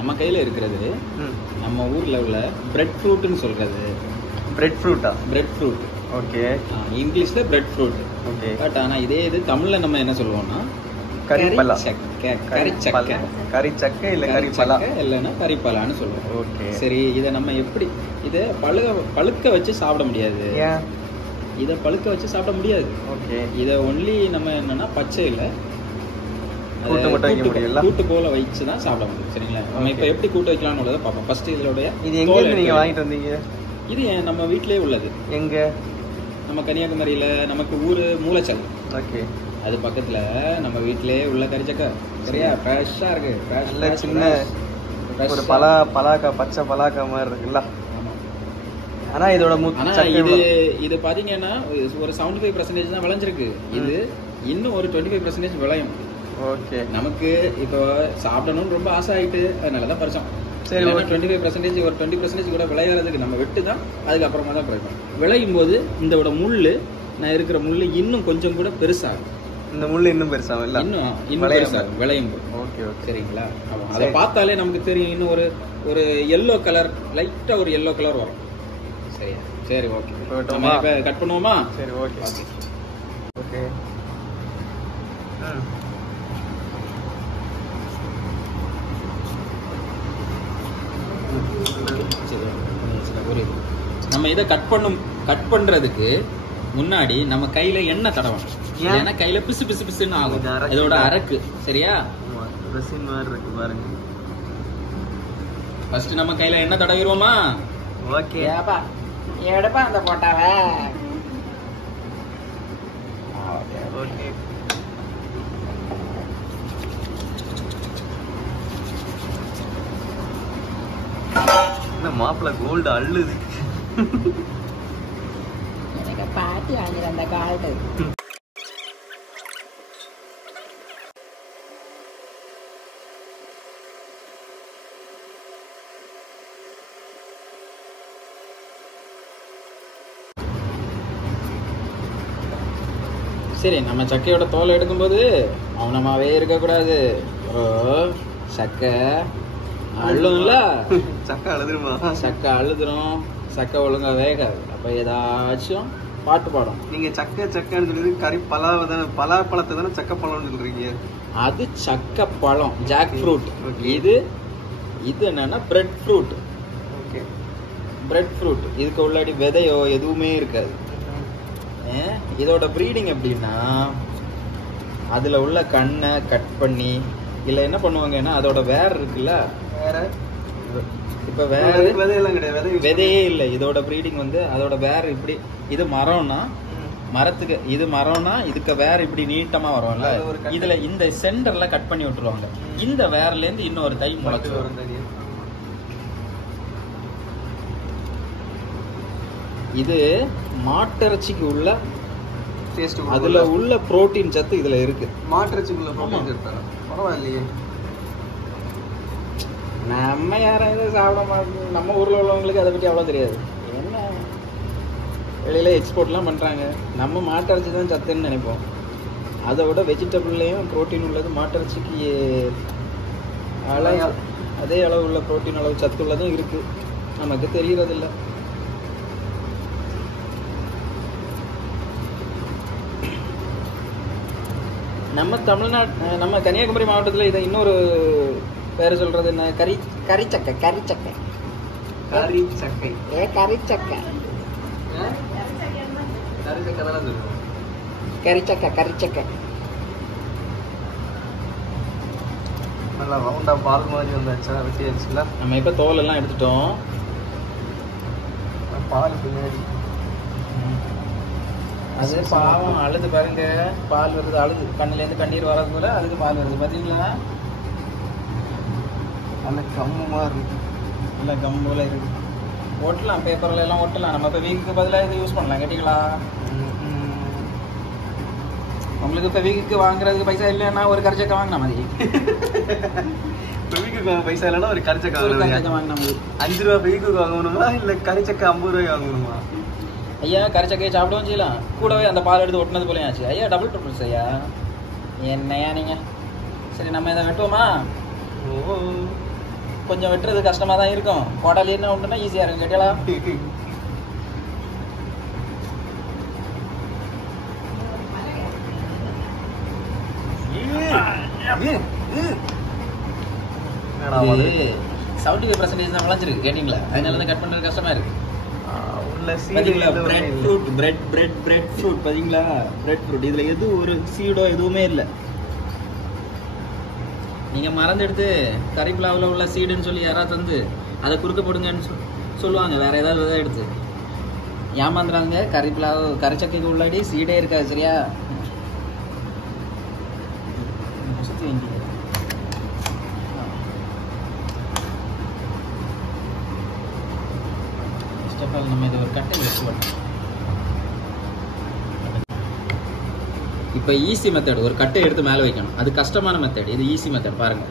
நம்ம கையில் இருக்கிறது நம்ம ஊரில் உள்ள பிரெட் ஃப்ரூட்டுன்னு சொல்கிறது. பிரெட் ஃப்ரூட்டா? Bread fruit. ஓகே. இங்கிலீஷில் பிரெட் ஃப்ரூட். ஓகே. பட் ஆனால் இதே இது தமிழில் நம்ம என்ன சொல்லுவோம்னா கரிப்பலா. கரிச்சக்கை. கரிச்சக்கை இல்லை கரிப்பலா இல்லைன்னா கரிப்பலான்னு சொல்லுவோம். ஓகே. சரி, இதை நம்ம எப்படி இதை பழுக்க வச்சு சாப்பிட முடியாது. ஏன்? இதை பழுக்க வச்சு சாப்பிட முடியாது. ஓகே. இதை ஒன்லி நம்ம என்னன்னா பச்சையில் கூட்டு போல வச்சு தான் சாப்பிட முடியும். சரிங்களா? நம்ம இப்போ எப்படி கூட்டு வைக்கலாம்னு உள்ளதை பார்ப்போம். ஃபர்ஸ்ட் இதோடைய இது எங்கே நீங்கள் வாங்கிட்டு வந்தீங்க? இது நம்ம வீட்டிலேயே உள்ளது. எங்கே? நம்ம கன்னியாகுமரியில் நமக்கு ஊர் மூலச்சல். ஓகே. அது பக்கத்தில் நம்ம வீட்டிலேயே உள்ள கரிச்சக்கை. சரியா? ஃப்ரெஷ்ஷாக இருக்குது. நல்ல சின்ன ஒரு பலாக்கா, பச்சை பலாக்கா மாதிரி இருக்குல்ல. ஆனால் இதோட இது பார்த்தீங்கன்னா ஒரு 75% தான் விளைஞ்சிருக்கு. இது இன்னும் ஒரு 25% விளையும். ஓகே. நமக்கு இப்போ சாப்பிடணும்னு ரொம்ப ஆசை ஆகிட்டு, அதனால தான் பறிச்சோம். சரி, ஒரு 25% ஒரு 20% கூட விளையாடுறதுக்கு நம்ம வெட்டு தான் அதுக்கப்புறமா தான் பறிப்போம். விளையும் போது இதோட முள், நான் இருக்கிற முள் இன்னும் கொஞ்சம் கூட பெருசாகும். இந்த முள் இன்னும் பெருசாகும் இல்லை? இன்னும் பெருசாகும் விளையும் போது. Okay okay. சரிங்களா? அதை பார்த்தாலே நமக்கு தெரியும். இன்னும் ஒரு எல்லோ கலர், லைட்டாக ஒரு எல்லோ கலர் வரும். சரியா? சரி, ஓகே. நம்ம இப்போ கட் பண்ணுவோமா? சரி, ஓகே ஓகே ஓகே. நம்ம இதை கட் பண்றதுக்கு முன்னாடி நம்ம கையில எண்ணெய் தடவணும். ஏன்னா கையில பிசு பிசு பிசுன்னு ஆகும் இதோட அரக்கு. சரியா? பாருங்க. ஃபர்ஸ்ட் நம்ம கையில எண்ணெய் தடவிடுவோமா? ஓகே. எடுப்பா அந்த போட்டாவை. ஓகே. என்ன மாப்பிள்ள கோல்டு அள்ளுது. எனக்கு பாட்டி வாங்கிற அந்த கால்டு. சரி, நம்ம சக்கையோட தோலை எடுக்கும்போது மௌனமாவே இருக்கக்கூடாது. சக்கை அழுதும்ல. சக்கை அழுதுருமா? சக்கை அழுதுரும். சக்கை ஒழுங்கா வேகாது. அப்ப ஏதாச்சும் பாட்டு பாடும். நீங்க சக்கை சக்கைன்னு சொல்லி பலாவை தானே, பலாப்பழத்தை தானே சக்கை பழம்னு சொல்றீங்க. அது சக்கை பழம், ஜாக் ஃப்ரூட். இது என்னன்னா bread fruit. Okay. Bread fruit. இதுக்கு உள்ளாடி விதையோ எதுவுமே இருக்காது. இதோட ப்ரீடிங் எப்படின்னா, அதுல உள்ள கண்ணை கட் பண்ணி இல்ல என்ன பண்ணுவாங்கன்னா அதோட வேர் இருக்குல்ல, இப்ப வேற விதையே இல்லை. இதோட ப்ரீடிங் வந்து அதோட வேர் இப்படி, இது மரம்னா மரத்துக்கு, இது மரம்னா இதுக்கு வேற இப்படி நீட்டமா வரும்ல, இதுல இந்த சென்டர்ல கட் பண்ணி விட்டுருவாங்க. இந்த வேர்ல இருந்து இன்னொரு தை முளைச்சு வரும். இது மாட்டிறைச்சிக்கு உள்ள டேஸ்ட், அதுல உள்ள புரோட்டீன் சத்து இதுல இருக்கு. மாட்டிறைச்சிக்குள்ள புரோட்டீன் சத்து பரவாயில்லையே. நம்ம யாராவது சாப்பிட மாட்டோம், நம்ம ஊர்ல உள்ளவங்களுக்கு அதை பத்தி அவ்வளவு தெரியாது. என்ன வெளியில எக்ஸ்போர்ட்லாம் பண்றாங்க, நம்ம மாட்டிறைச்சி தான் சத்துன்னு நினைப்போம். அதை விட வெஜிடபிள்லயும் புரோட்டீன் உள்ளது மாட்டிறைச்சிக்கு அதே அளவு உள்ள புரோட்டீன் அளவு சத்து உள்ளதும் இருக்கு, நமக்கு தெரியறது இல்லை. நம்ம தமிழ்நாடு, நம்ம கன்னியாகுமரி மாவட்டத்தில் இதை இன்னொரு பேர் சொல்றது என்ன, கரிச்சக்கை. கரிச்சக்கை கரிச்சக்கை கரிச்சக்கை கரிச்சக்கை தானே சொல்லுவோம். கரிச்சக்கை நல்லா ரவுண்டா பால் மாதிரி வந்தாச்சா, வெட்டியாச்சுல. நம்ம இப்போ தோல் எல்லாம் எடுத்துட்டோம். பால் பின்னாடி அது பாவம் அழுது பாருங்க, பால் வருது, அழுது கண்ணுலேருந்து கண்ணீர் வர்றது போல அதுக்கு பால் வருது பார்த்தீங்களா. நல்ல கம்முமா இருக்கு, நல்ல கம் போல இருக்கு. ஓட்டலாம், பேப்பர்ல எல்லாம் ஓட்டலாம். நம்ம இப்போ வீக்குக்கு பதிலாக இது யூஸ் பண்ணலாம். கேட்டீங்களா? உங்களுக்கு இப்போ வீக்குக்கு வாங்குறதுக்கு பைசா இல்லைன்னா ஒரு கரிச்சக்கை வாங்கின மாதிரி. வீக்குக்கு பைசா இல்லைன்னா ஒரு கரிச்சக்கை வாங்கின மாதிரி. 5 ரூபா வீக்குக்கு வாங்கணுமா இல்லை கரிச்சக்கை 50 ரூபாய்க்கு வாங்கணுமா? ஐயா கரிச்சக்கையை சாப்பிடவும் செய்யலாம், கூடவே அந்த பால் எடுத்து ஒட்டினது போல ஆச்சு. ஐயா டபுள் ட்ரிபிள்ஸ் ஐயா, என்னையா நீங்க. சரி நம்ம இதை வெட்டுவோமா? கொஞ்சம் வெட்டுறது கஷ்டமா தான் இருக்கும். கோடாலி என்ன உண்டுன்னா ஈஸியா இருக்கும். கேட்டீங்களா? இது 75% தான் விளைஞ்சிருக்கு. கேட்டீங்களா? அதனால தான் கட் பண்றது கஷ்டமா இருக்கு. உள்ள பாத்தீங்களா? பிரெட் ஃப்ரூட், பிரெட் ஃப்ரூட் பாத்தீங்களா? பிரெட் ஃப்ரூட் இதுல எது ஒரு சீடோ எதுவுமே இல்லை. நீங்க மறந்து எடுத்து கறிப்பிலாவில் உள்ள சீடுன்னு சொல்லி யாராவது தந்து அதை குறுக்க போடுங்கன்னு சொல்லுவாங்க. வேற ஏதாவது விதை எடுத்து ஏமாந்துறாங்க. கறிப்பிலாவு கறிச்சக்கைக்கு உள்ளாடி சீடே இருக்காது. சரியா? சுத்தி வேண்டியது நம்ம இதை ஒரு கட்டை வச்சு பண்ணோம். இப்போ ஈஸி மெத்தட், ஒரு கட்டை எடுத்து மேலே வைக்கணும். அது கஷ்டமான மெத்தட். இது ஈஸி மெத்தட். பாருங்க.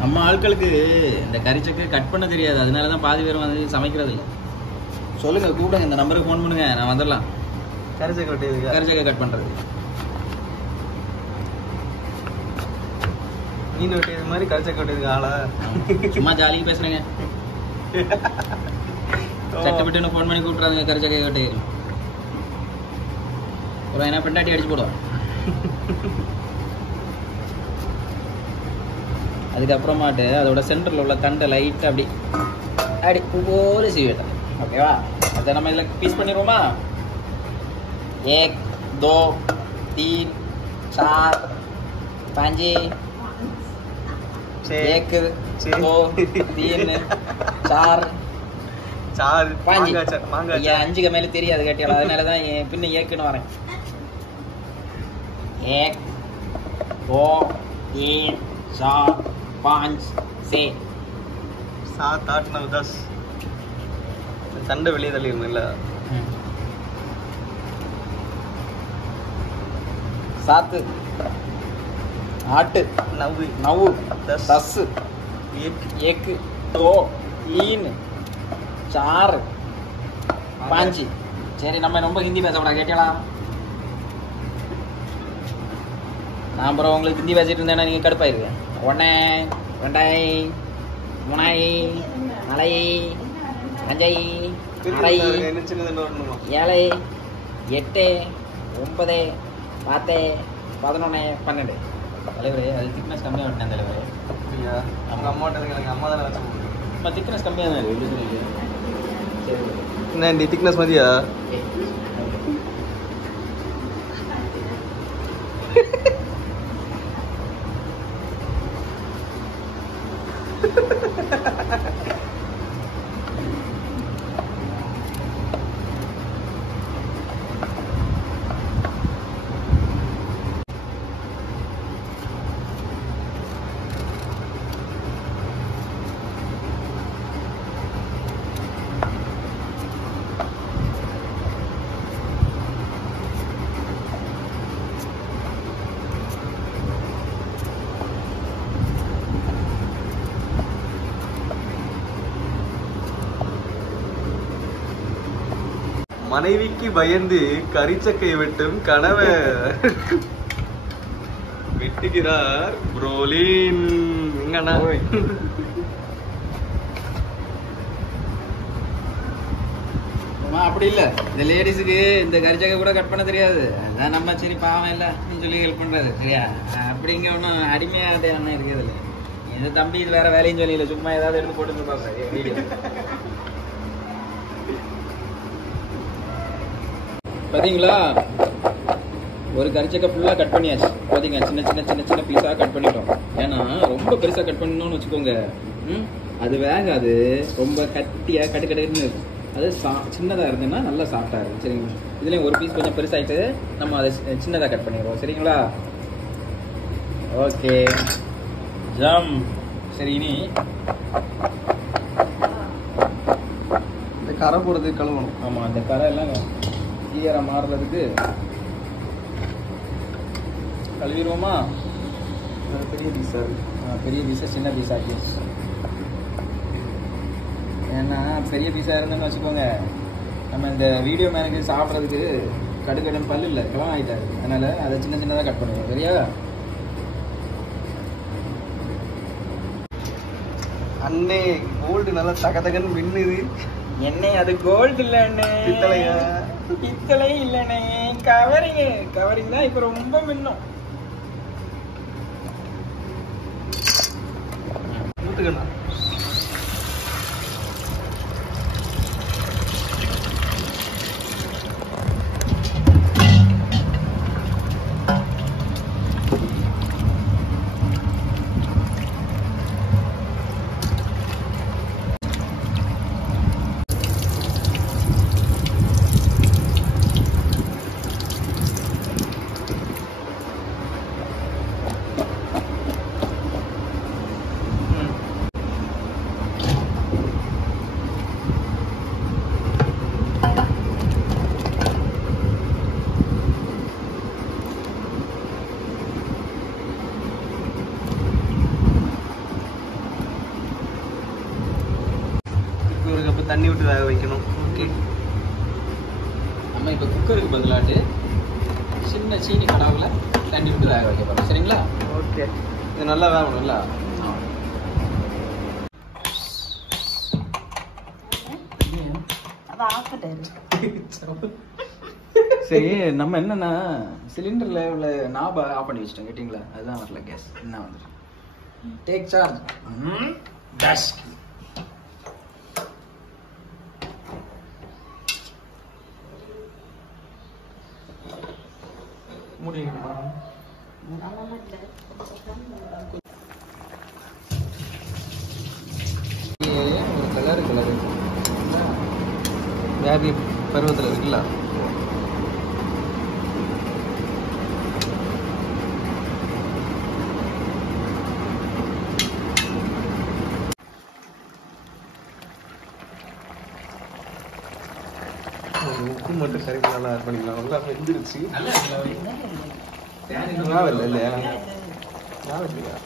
நம்ம ஆட்களுக்கு இந்த கறிச்சக்கு கட் பண்ண தெரியாது. அதனால தான் பாதி பேரும் வந்து சமைக்கிறது இல்லை. சொல்லுங்க, கூப்பிடுங்க, இந்த நம்பருக்கு ஃபோன் பண்ணுங்க, நான் வந்துடலாம். கறிச்சக்கை கட் பண்றது. மீன் வெட்டியது மாதிரி கறிச்சக்கை வெட்டியதுக்கு ஆளா? சும்மா ஜாலிக்கு பேசுறேங்க. சட்டப்பட்டு ஃபோன் பண்ணி கூப்பிட்றாங்க கறிச்சக்கை வெட்டி. அப்புறம் என்ன பெண்டாட்டி அடிச்சு போடுவோம். அதுக்கப்புறமாட்டு அதோட சென்டரில் உள்ள தண்டை லைட்டாக அப்படி அடி போல சீவிட்டேன். ஓகேவா? அதை நம்ம இதில் பீஸ் பண்ணிடுவோமா? 1 2 3 4 5 1 2 3 4 5. 5க்கு மேலே தெரியாது. கேட்டியா? அதனால தான் பின்ன ஏக்குன்னு வரேன். 1 2 3 4 5 6 7 8 9 10. தண்டை வெளியே தள்ளிடணும் இல்லை? 7 8 9 10 1 2 3 4 5. சரி, நம்ம ரொம்ப ஹிந்தி பேசப்படா. கேட்டீங்களா? நான் அப்புறம் உங்களுக்கு ஹிந்தி பேசிட்டு இருந்தேன்னா நீங்கள் கடுப்பாயிருங்க. 1 2 3 4 5 6 7 8 9 10 11 12. தலைவரே, அது திக்னஸ் கம்மியாக விட்டேன் தலைவரே. அவங்க அம்மாட்ட எனக்கு அம்மா தானே வச்சு நம்ம திக்னஸ் கம்மியாக தான் இருக்கு. என்ன இந்த திக்னஸ் மதியா? மனைவிக்கு பயந்து கரிச்சக்கை வெட்டும் கணவர் வெட்டுகிறார் புரோலின். எங்கண்ணா? அப்படி இல்லை. இந்த லேடிஸுக்கு இந்த கரிச்சக்கை கூட கட் பண்ண தெரியாது. அதான் நம்ம சரி பாவம் இல்லை சொல்லி ஹெல்ப் பண்றது. சரியா? அப்படிங்க ஒன்றும் அடிமையாக ஒன்றும் இருக்கிறது இல்லை. இந்த தம்பி இது வேற வேலையும் சொல்லி இல்லை, சும்மா ஏதாவது எடுத்து போட்டு பார்க்குறேன். பார்த்தீங்களா? ஒரு கரிச்சக்கை ஃபுல்லாக கட் பண்ணியாச்சு. பார்த்தீங்க, சின்ன சின்ன சின்ன சின்ன பீஸாக கட் பண்ணிட்டோம். ஏன்னா ரொம்ப பெருசாக கட் பண்ணணும்னு வச்சுக்கோங்க, அது வேகாது. ரொம்ப கட்டியாக கட்டுன்னு இருக்கும். அது சின்னதாக இருந்ததுன்னா நல்லா சாஃப்டாக இருக்கும். சரிங்களா? இதுலேயும் ஒரு பீஸ் கொஞ்சம் பெருசாகிட்டு நம்ம அதை சின்னதாக கட் பண்ணிடுவோம். சரிங்களா? ஓகே, ஜம். சரி, இனி இந்த கரை போடுறதுக்கு கழுவணும். ஆமாம், அந்த கரை எல்லாம் ஈர மாறுறதுக்கு கழுவிடுவோமா? பெரிய பீஸா? பெரிய பீஸா சின்ன பீஸாக்கி. ஏன்னா பெரிய பீஸாக இருந்தோன்னு வச்சுக்கோங்க, நம்ம இந்த வீடியோ மேனுக்கு சாப்பிட்றதுக்கு கடுக்கடன் பல்லு இல்லை கிளம் ஆகிட்டாரு, அதனால அதை சின்ன சின்னதாக கட் பண்ணுவோம். சரியா? அண்ணே கோல்டு நல்லா தகதகன்னு மின்னுது. எண்ணெய் அது கோல்டு இல்லை அண்ணே, பித்தளையா? பித்தளை இல்லைண்ணே, கவரிங் தான் இப்போ ரொம்ப மின்னும். ஊத்துக்கண்ணா. தண்ணி விட்டு வேக வைக்கணும். ஓகே, நம்ம இப்போ குக்கருக்கு பதிலாட்டு சின்ன சீனி கடாவில் தண்ணி விட்டு வேக வைக்க போகிறோம். சரிங்களா? ஓகே, இது நல்லா வேகணும்ல. சரி, நம்ம என்னன்னா சிலிண்டர்ல உள்ள நாப ஆஃப் பண்ணி வச்சிட்டோம். கேட்டிங்களா? அதுதான் வரல கேஸ். என்ன வந்துட்டு டேக் சார்ஜ் டேஷ். முடியுமா? ஒரு கலர் பேபி பருவத்தில் இருக்குல்ல. உப்பு மட்டும் சரிக்கு நல்லா ஆட் பண்ணிக்கலாம். நல்லா வெந்துருச்சு. ஞாபகம் இல்லையா? ஞாபகம் இல்லையா?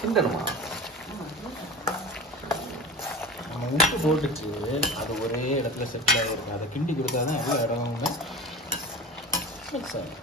கிண்டணுமா? நம்ம உப்பு போட்டுச்சு, அது ஒரே இடத்துல செட்டில் ஆகிருக்கு. அதை கிண்டி கொடுத்தா தான் எல்லா இடமுமே மிக்ஸ் ஆகும்.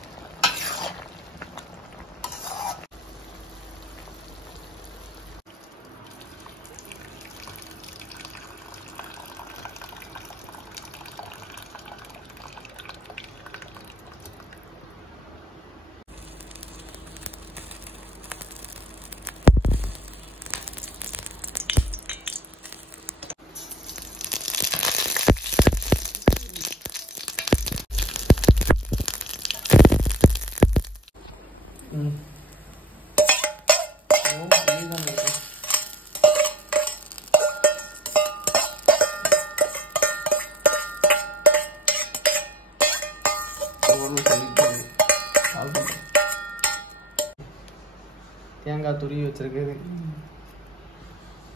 தேங்காய் துருவி வச்சிருக்குது.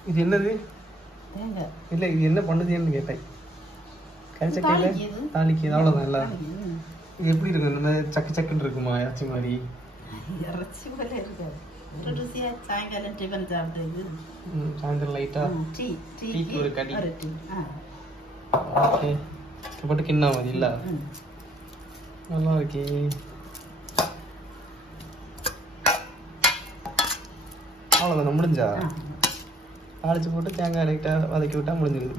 இது என்னது? இல்லை, இது என்ன பண்ணுதுன்னு கேட்டேன். கரிச்சக்கையில் தாளிக்கு அவ்வளோதான். இல்லை, இது எப்படி இருக்கு? இந்த மாதிரி சக்கு சக்குன்னு இருக்குமா? இறைச்சி மாதிரி சாயந்தரம் லைட்டா டீக்கு ஒரு கடி. ஓகே, போட்டு கிண்ணா மாதிரி இல்லை? நல்லா இருக்கே. அவ்வளோதானே, முடிஞ்சா? தாளிச்சு போட்டு தேங்காய் லைட்டாக வதக்கி விட்டா முடிஞ்சிருது.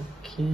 ஓகே.